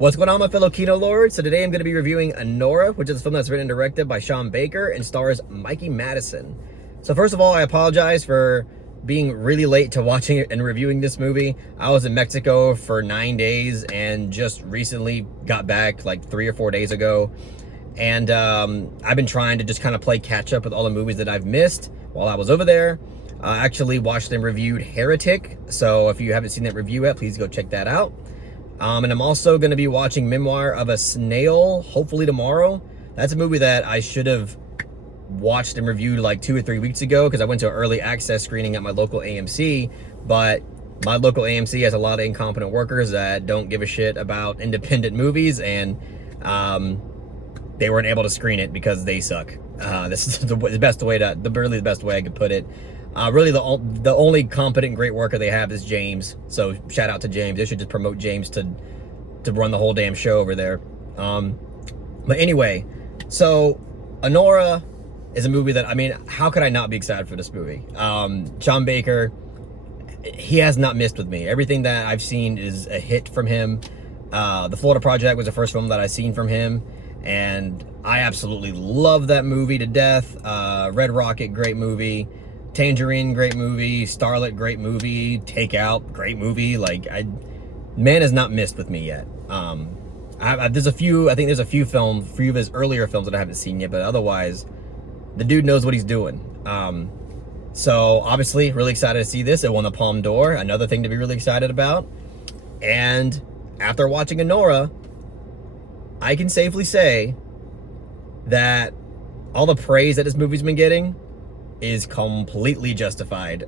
What's going on, my fellow Kino Lords? So today I'm going to be reviewing Anora, which is a film that's written and directed by Sean Baker and stars Mikey Madison. So first of all, I apologize for being really late to watching it and reviewing this movie. I was in Mexico for 9 days and just recently got back like 3 or 4 days ago. And I've been trying to just kind of play catch up with all the movies that I've missed while I was over there. I actually watched and reviewed Heretic. So if you haven't seen that review yet, please go check that out. And I'm also going to be watching Memoir of a Snail, hopefully tomorrow. That's a movie that I should have watched and reviewed like 2 or 3 weeks ago because I went to an early access screening at my local AMC. But my local AMC has a lot of incompetent workers that don't give a shit about independent movies, and they weren't able to screen it because they suck. This is the best way I could put it. Really, the only competent, great worker they have is James. So shout out to James. They should just promote James to run the whole damn show over there. But anyway, so Anora is a movie that, I mean, how could I not be excited for this movie? Sean Baker, he has not missed with me. Everything that I've seen is a hit from him. The Florida Project was the first film that I've seen from him, and I absolutely love that movie to death. Red Rocket, great movie. Tangerine, great movie. Starlet, great movie. Takeout, great movie. Like, man has not missed with me yet. There's a few of his earlier films that I haven't seen yet, but otherwise, the dude knows what he's doing. So obviously, really excited to see this. It won the Palme d'Or, another thing to be really excited about. And after watching Anora, I can safely say that all the praise that this movie's been getting is completely justified.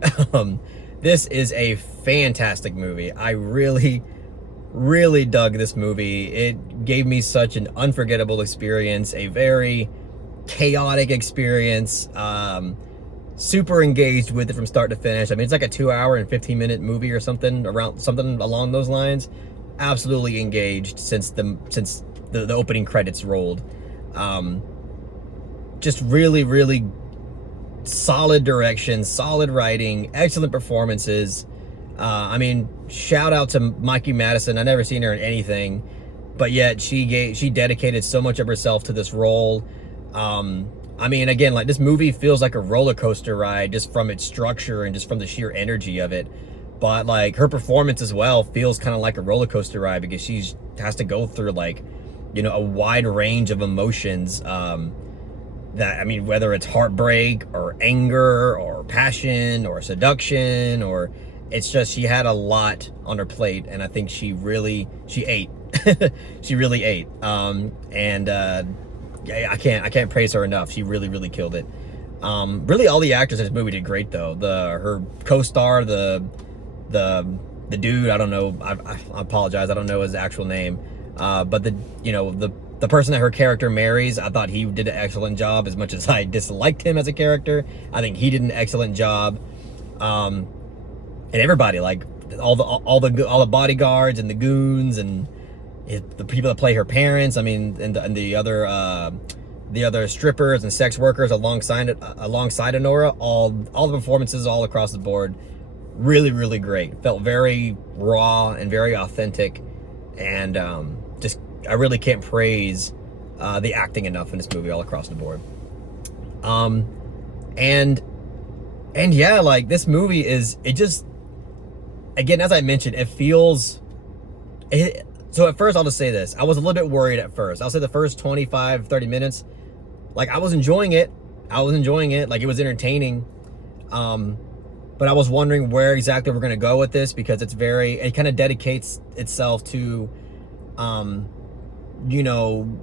This is a fantastic movie. I really, really dug this movie. It gave me such an unforgettable experience, a very chaotic experience. Super engaged with it from start to finish. I mean, it's like a 2-hour and 15-minute movie or something along those lines. Absolutely engaged since the opening credits rolled. Just really, really solid direction, solid writing, excellent performances. I mean, shout out to Mikey Madison. I've never seen her in anything, but yet she dedicated so much of herself to this role. I mean, again, like, this movie feels like a roller coaster ride just from its structure and just from the sheer energy of it. But like, her performance as well feels kind of like a roller coaster ride because she has to go through, like, you know, a wide range of emotions. That, I mean, whether it's heartbreak or anger or passion or seduction, or it's just, she had a lot on her plate, and I think she ate. She really ate. Yeah, I can't praise her enough. She really, really killed it. Really, all the actors in this movie did great though. Her co-star, the dude, I don't know, I apologize, I don't know his actual name. But the person that her character marries, I thought he did an excellent job. As much as I disliked him as a character, I think he did an excellent job. And everybody, like all the bodyguards and the goons and the people that play her parents. I mean, and the other strippers and sex workers alongside Anora. All the performances all across the board, really, really great. Felt very raw and very authentic, and just, I really can't praise the acting enough in this movie all across the board. And yeah, like, this movie again, as I mentioned, it feels. So at first, I'll just say this. I was a little bit worried at first. I'll say the first 25, 30 minutes, like, I was enjoying it. Like, it was entertaining. But I was wondering where exactly we're going to go with this, because it kind of dedicates itself to, you know,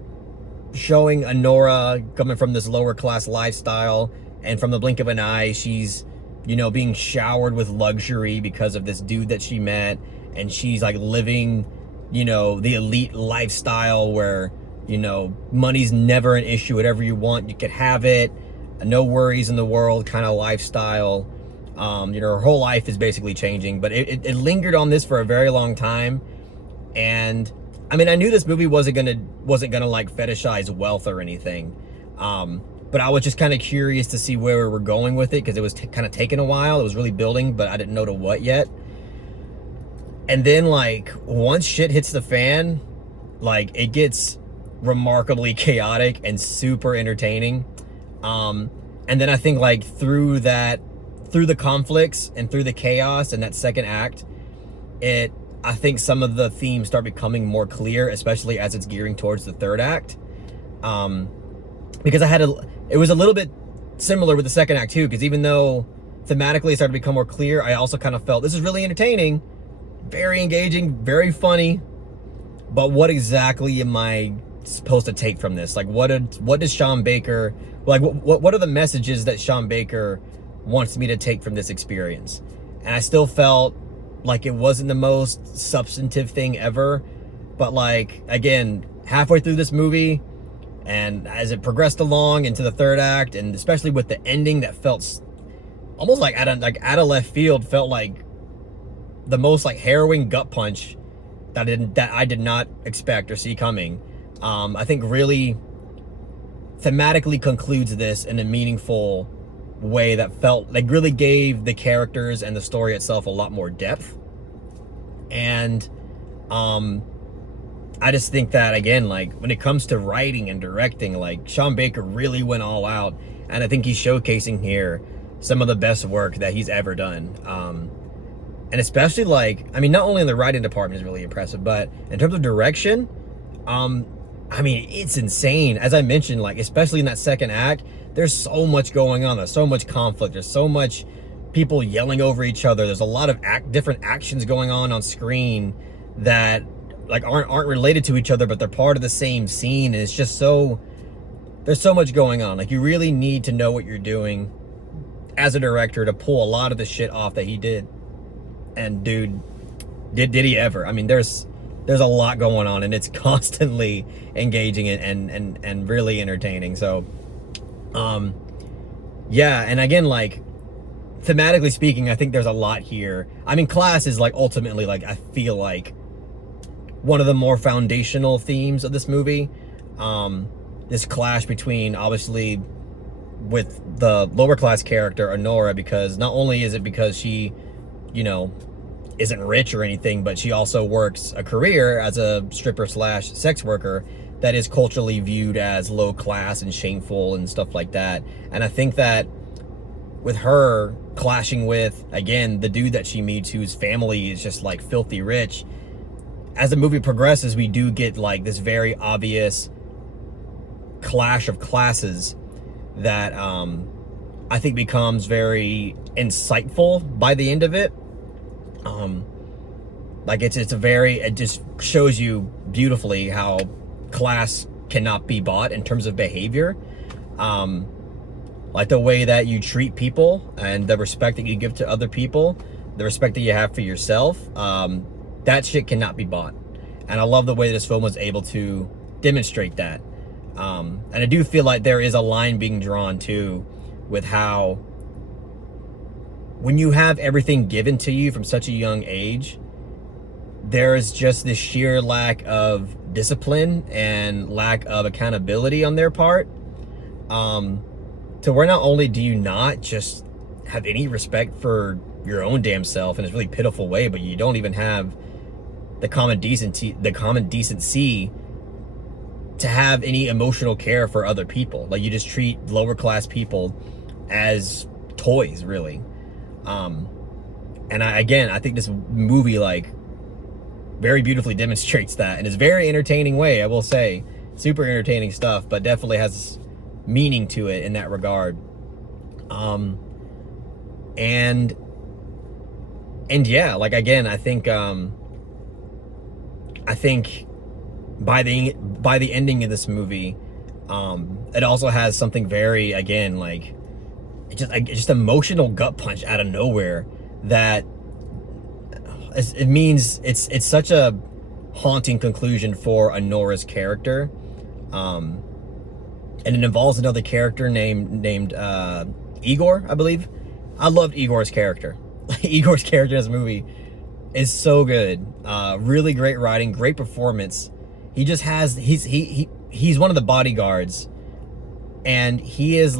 showing Anora coming from this lower class lifestyle, and from the blink of an eye, she's, you know, being showered with luxury because of this dude that she met, and she's like living, you know, the elite lifestyle where, you know, money's never an issue. Whatever you want, you can have it. No worries in the world kind of lifestyle. You know, her whole life is basically changing, but it lingered on this for a very long time. And I mean, I knew this movie wasn't gonna like fetishize wealth or anything. But I was just kind of curious to see where we were going with it, because it was kind of taking a while. It was really building, but I didn't know to what yet. And then, like, once shit hits the fan, Like, it gets remarkably chaotic and super entertaining. And then I think, like, through the conflicts and through the chaos in that second act, I think some of the themes start becoming more clear, especially as it's gearing towards the third act. Because it was a little bit similar with the second act too, because even though thematically it started to become more clear, I also kind of felt this is really entertaining, very engaging, very funny, but what exactly am I supposed to take from this? Like, what does Sean Baker, like, what are the messages that Sean Baker wants me to take from this experience? And I still felt like it wasn't the most substantive thing ever, but, like, again, halfway through this movie, and as it progressed along into the third act, and especially with the ending that felt almost like out of left field, felt like the most, like, harrowing gut punch that I did not expect or see coming. I think really thematically concludes this in a meaningful way that felt like really gave the characters and the story itself a lot more depth. And I just think that, again, like, when it comes to writing and directing, like, Sean Baker really went all out, and I think he's showcasing here some of the best work that he's ever done. And especially, like, I mean, not only in the writing department is really impressive, but in terms of direction, I mean, it's insane. As I mentioned, like, especially in that second act, there's so much going on. There's so much conflict. There's so much people yelling over each other. There's a lot of different actions going on screen that, like, aren't related to each other, but they're part of the same scene. And it's just there's so much going on. Like, you really need to know what you're doing as a director to pull a lot of the shit off that he did. And dude, did he ever? I mean, there's a lot going on, and it's constantly engaging and really entertaining. So, yeah, and again, like, thematically speaking, I think there's a lot here. I mean, class is, like, ultimately, like, I feel like one of the more foundational themes of this movie. This clash between, obviously, with the lower class character Anora, because not only is it because she, you know, isn't rich or anything, but she also works a career as a stripper / sex worker that is culturally viewed as low class and shameful and stuff like that. And I think that with her clashing with, again, the dude that she meets whose family is just, like, filthy rich, as the movie progresses, we do get, like, this very obvious clash of classes that I think becomes very insightful by the end of it. Like, it just shows you beautifully how class cannot be bought in terms of behavior. Like, the way that you treat people and the respect that you give to other people, the respect that you have for yourself, that shit cannot be bought. And I love the way this film was able to demonstrate that. And I do feel like there is a line being drawn too with how, when you have everything given to you from such a young age, there is just this sheer lack of discipline and lack of accountability on their part, to where not only do you not just have any respect for your own damn self in a really pitiful way, but you don't even have the common decency to have any emotional care for other people. Like, you just treat lower class people as toys, really. And I think this movie, like, very beautifully demonstrates that in a very entertaining way, I will say. Super entertaining stuff, but definitely has meaning to it in that regard. And yeah, like, again, I think by the ending of this movie, it also has something very, again, like, just emotional gut punch out of nowhere that it means it's such a haunting conclusion for Anora's character. And it involves another character named Igor, I believe. I loved Igor's character. Igor's character in this movie is so good. Really great writing, great performance. He just has, he's one of the bodyguards, and he is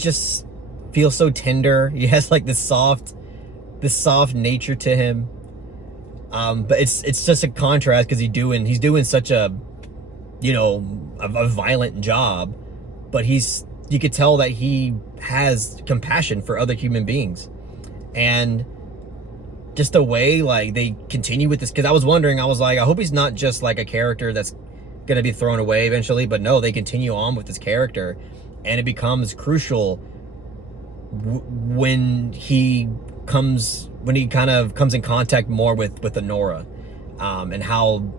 just feels so tender. He has, like, this soft nature to him. But it's just a contrast because he's doing such a, you know, a violent job, but you could tell that he has compassion for other human beings. And just the way like they continue with this, because I was wondering, I was like, I hope he's not just like a character that's gonna be thrown away eventually, but no, they continue on with this character, and it becomes crucial when he kind of comes in contact more with Anora, and how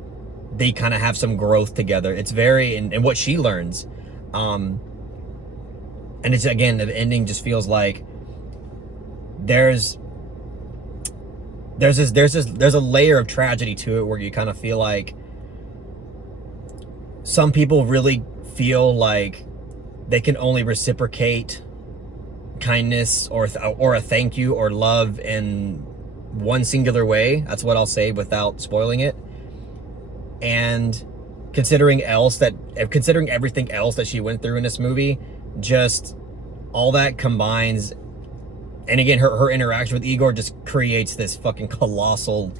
they kind of have some growth together. It's very, and what she learns, and it's, again, the ending just feels like there's a layer of tragedy to it where you kind of feel like some people really feel like they can only reciprocate kindness or a thank you or love in one singular way. That's what I'll say without spoiling it. And considering everything else that she went through in this movie, just all that combines. And again, her interaction with Igor just creates this fucking colossal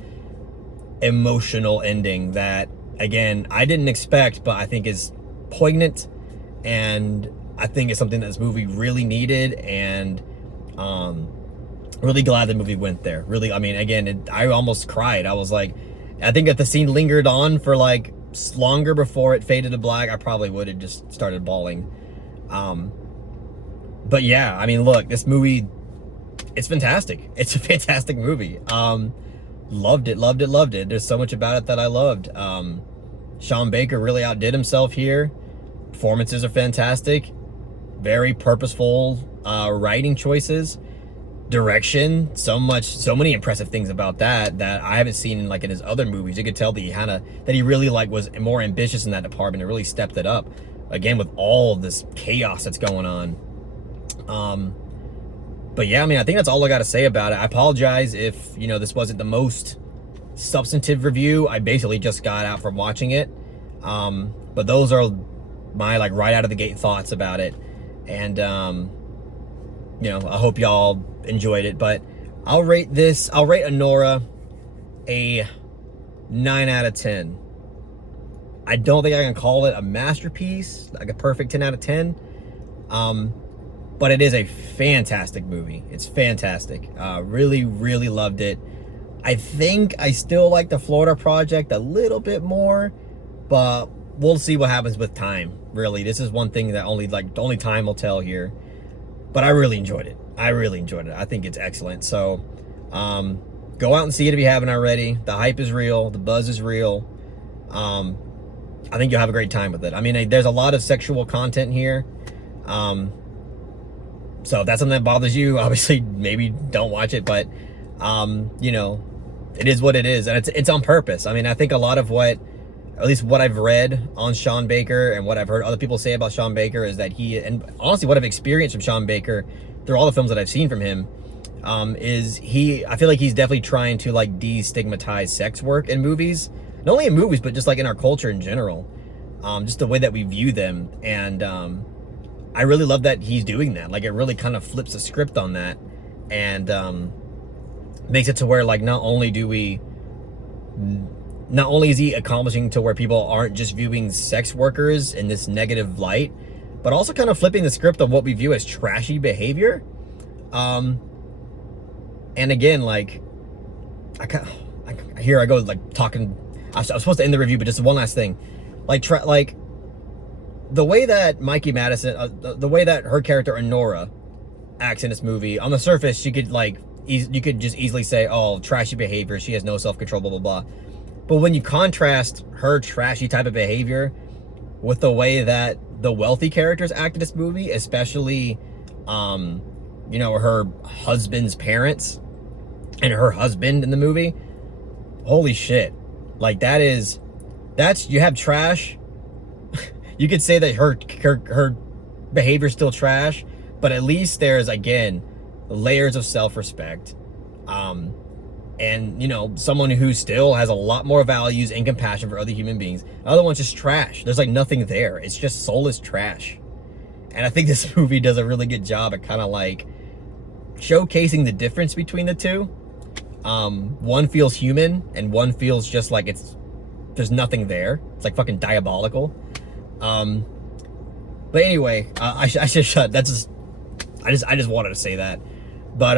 emotional ending that, again, I didn't expect, but I think is poignant, and I think it's something that this movie really needed, and really glad the movie went there. Really, I mean, again, I almost cried. I was like, I think if the scene lingered on for like longer before it faded to black, I probably would have just started bawling. But yeah, I mean, look, this movie, it's fantastic. It's a fantastic movie. Loved it. There's so much about it that I loved. Sean Baker really outdid himself here. Performances are fantastic. Very purposeful writing choices. Direction, so many impressive things about that I haven't seen in his other movies. You could tell that he really was more ambitious in that department and really stepped it up. Again, with all this chaos that's going on. But yeah, I mean, I think that's all I got to say about it. I apologize if, this wasn't the most substantive review. I basically just got out from watching it. But those are my, right out of the gate thoughts about it. And, I hope y'all enjoyed it. But I'll rate Anora a 9 out of 10. I don't think I can call it a masterpiece, like a perfect 10 out of 10. But it is a fantastic movie. It's fantastic. Really, really loved it. I think I still like the Florida Project a little bit more, but we'll see what happens with time. Really, this is one thing that only time will tell here. But I really enjoyed it. I think it's excellent. So, go out and see it if you haven't already. The hype is real. The buzz is real. I think you'll have a great time with it. I mean, there's a lot of sexual content here. So if that's something that bothers you, obviously maybe don't watch it, but it is what it is, and it's on purpose. I mean, I think a lot of at least what I've read on Sean Baker and what I've heard other people say about Sean Baker is that and honestly what I've experienced from Sean Baker through all the films that I've seen from him, I feel like he's definitely trying to destigmatize sex work in movies. Not only in movies, but just in our culture in general. Just the way that we view them. And I really love that he's doing that. It really kind of flips the script on that, and makes it to where not only is he accomplishing to where people aren't just viewing sex workers in this negative light, but also kind of flipping the script of what we view as trashy behavior. And again, here I go talking. I was supposed to end the review, but just one last thing, the way that Mikey Madison, the way that her character Anora acts in this movie, on the surface, she could you could just easily say, oh, trashy behavior, she has no self-control, blah, blah, blah. But when you contrast her trashy type of behavior with the way that the wealthy characters act in this movie, especially, her husband's parents and her husband in the movie, holy shit. You have trash. You could say that her behavior's still trash, but at least there's, again, layers of self-respect. And, someone who still has a lot more values and compassion for other human beings. The other one's just trash. There's nothing there. It's just soulless trash. And I think this movie does a really good job at kind of showcasing the difference between the two. One feels human, and one feels just like there's nothing there. It's like fucking diabolical. But anyway, I should shut. That's I just wanted to say that. But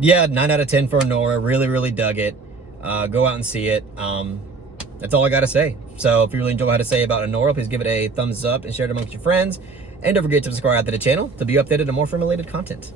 yeah, 9 out of 10 for Anora. Really, really dug it. Go out and see it. That's all I gotta say. So if you really enjoy what I had to say about Anora, please give it a thumbs up and share it amongst your friends. And don't forget to subscribe to the channel to be updated on more film-related content.